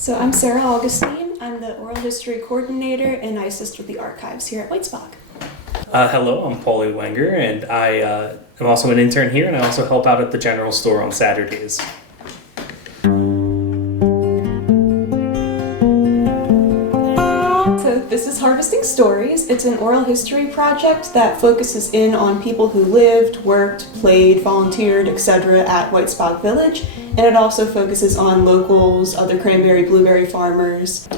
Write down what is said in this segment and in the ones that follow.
So I'm Sarah Augustine. I'm the oral history coordinator and I assist with the archives here at Whitesbog. Hello, I'm Paulie Wenger, and I am also an intern here, and I also help out at the general store on Saturdays. So this is Harvesting Stories. It's an oral history project that focuses in on people who lived, worked, played, volunteered, etc. at Whitesbog Village, and it also focuses on locals, other cranberry, blueberry farmers.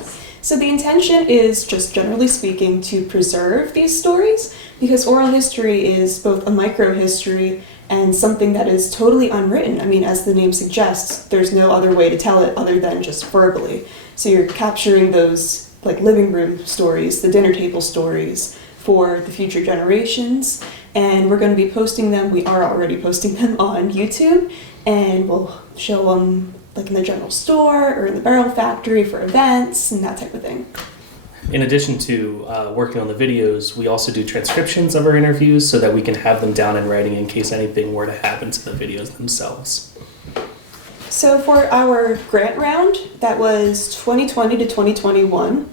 So the intention is, just generally speaking, to preserve these stories, because oral history is both a microhistory and something that is totally unwritten. I mean, as the name suggests, there's no other way to tell it other than just verbally. So you're capturing those like living room stories, the dinner table stories for the future generations, and we're going to be posting them. We are already posting them on YouTube, and we'll show them like in the general store or in the barrel factory for events and that type of thing. In addition to working on the videos, we also do transcriptions of our interviews so that we can have them down in writing in case anything were to happen to the videos themselves. So for our grant round, that was 2020 to 2021,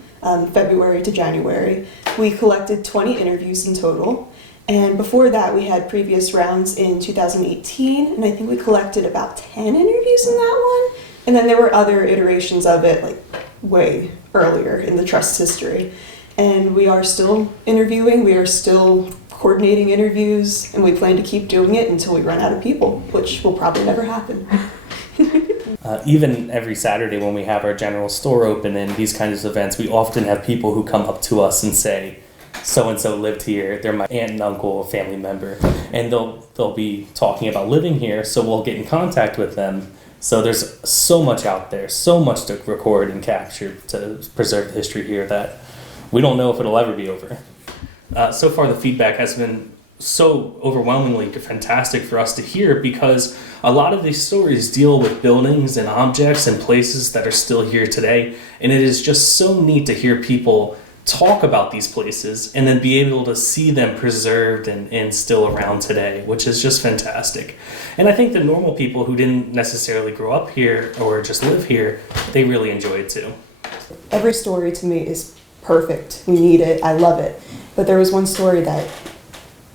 February to January, we collected 20 interviews in total. And before that, we had previous rounds in 2018, and I think we collected about 10 interviews in that one. And then there were other iterations of it, like way earlier in the Trust's history. And we are still interviewing, we are still coordinating interviews, and we plan to keep doing it until we run out of people, which will probably never happen. Even every Saturday when we have our general store open and these kinds of events, we often have people who come up to us and say, so-and-so lived here, they're my aunt and uncle, a family member, and they'll be talking about living here, so we'll get in contact with them. So there's so much out there, so much to record and capture to preserve the history here that we don't know if it'll ever be over. So far the feedback has been so overwhelmingly fantastic for us to hear, because a lot of these stories deal with buildings and objects and places that are still here today, and it is just so neat to hear people talk about these places and then be able to see them preserved and still around today, which is just fantastic. And I think that normal people who didn't necessarily grow up here or just live here, they really enjoy it too. Every story to me is perfect. We need it. I love it. But there was one story that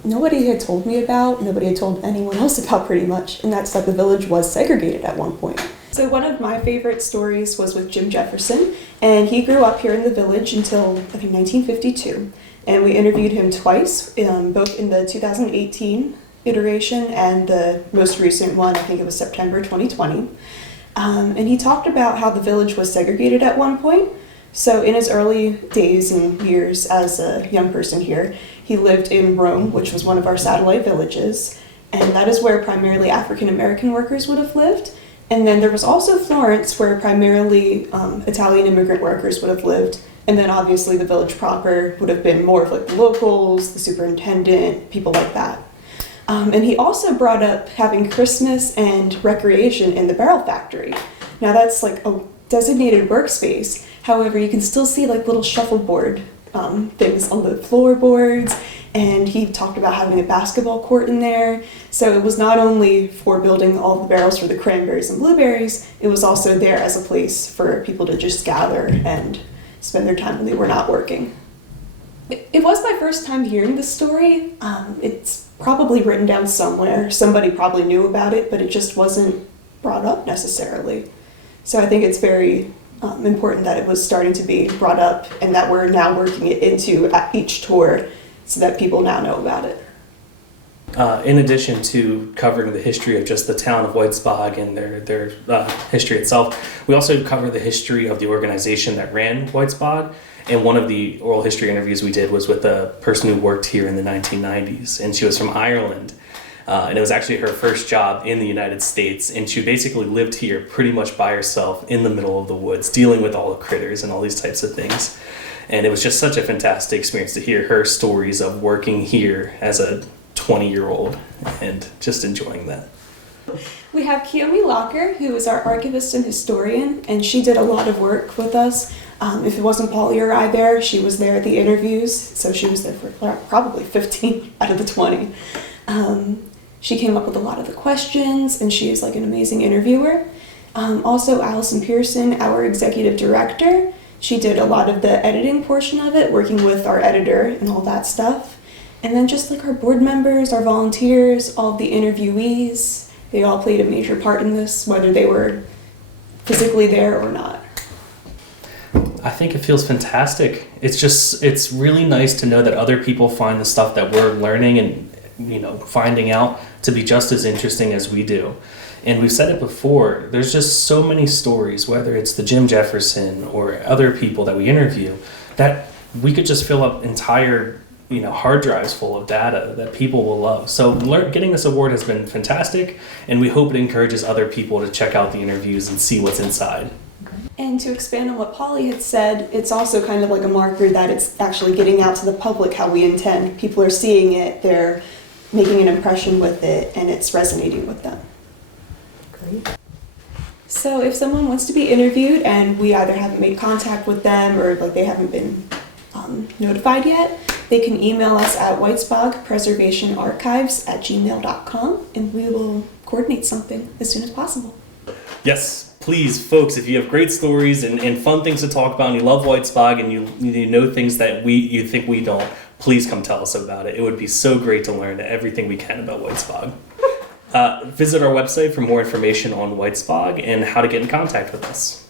nobody had told me about, nobody had told anyone else about pretty much, and that's that the village was segregated at one point. So one of my favorite stories was with Jim Jefferson, and he grew up here in the village until, I think, 1952. And we interviewed him twice, both in the 2018 iteration and the most recent one, I think it was September 2020. And he talked about how the village was segregated at one point. So in his early days and years as a young person here, he lived in Rome, which was one of our satellite villages, and that is where primarily African American workers would have lived. And then there was also Florence, where primarily Italian immigrant workers would have lived. And then obviously the village proper would have been more of like the locals, the superintendent, people like that. And he also brought up having Christmas and recreation in the barrel factory. Now that's like a designated workspace. However, you can still see like little shuffleboard things on the floorboards, and he talked about having a basketball court in there. So it was not only for building all the barrels for the cranberries and blueberries, it was also there as a place for people to just gather and spend their time when they were not working. It was my first time hearing this story. It's probably written down somewhere. Somebody probably knew about it, but it just wasn't brought up necessarily. So I think it's very important that it was starting to be brought up and that we're now working it into each tour so that people now know about it. In addition to covering the history of just the town of Whitesbog and their history itself, we also cover the history of the organization that ran Whitesbog. And one of the oral history interviews we did was with a person who worked here in the 1990s, and she was from Ireland. And it was actually her first job in the United States, and she basically lived here pretty much by herself in the middle of the woods, dealing with all the critters and all these types of things. And it was just such a fantastic experience to hear her stories of working here as a 20-year-old and just enjoying that. We have Kiyomi Locker, who is our archivist and historian, and she did a lot of work with us. If it wasn't Polly or I there, she was there at the interviews, so she was there for probably 15 out of the 20. She came up with a lot of the questions, and she is like an amazing interviewer. Also, Allison Pearson, our executive director, she did a lot of the editing portion of it, working with our editor and all that stuff. And then just like our board members, our volunteers, all of the interviewees, they all played a major part in this, whether they were physically there or not. I think it feels fantastic. It's really nice to know that other people find the stuff that we're learning and, finding out to be just as interesting as we do. And we've said it before, there's just so many stories, whether it's the Jim Jefferson or other people that we interview, that we could just fill up entire, hard drives full of data that people will love. So getting this award has been fantastic, and we hope it encourages other people to check out the interviews and see what's inside. And to expand on what Polly had said, it's also kind of like a marker that it's actually getting out to the public how we intend. People are seeing it, they're making an impression with it, and it's resonating with them. Great. So if someone wants to be interviewed and we either haven't made contact with them or they haven't been notified yet, they can email us at whitesbogpreservationarchives@gmail.com and we will coordinate something as soon as possible. Yes, please, folks, if you have great stories and fun things to talk about and you love Whitesbog and you know things that you think we don't, please come tell us about it. It would be so great to learn everything we can about Whitesbog. Visit our website for more information on Whitesbog and how to get in contact with us.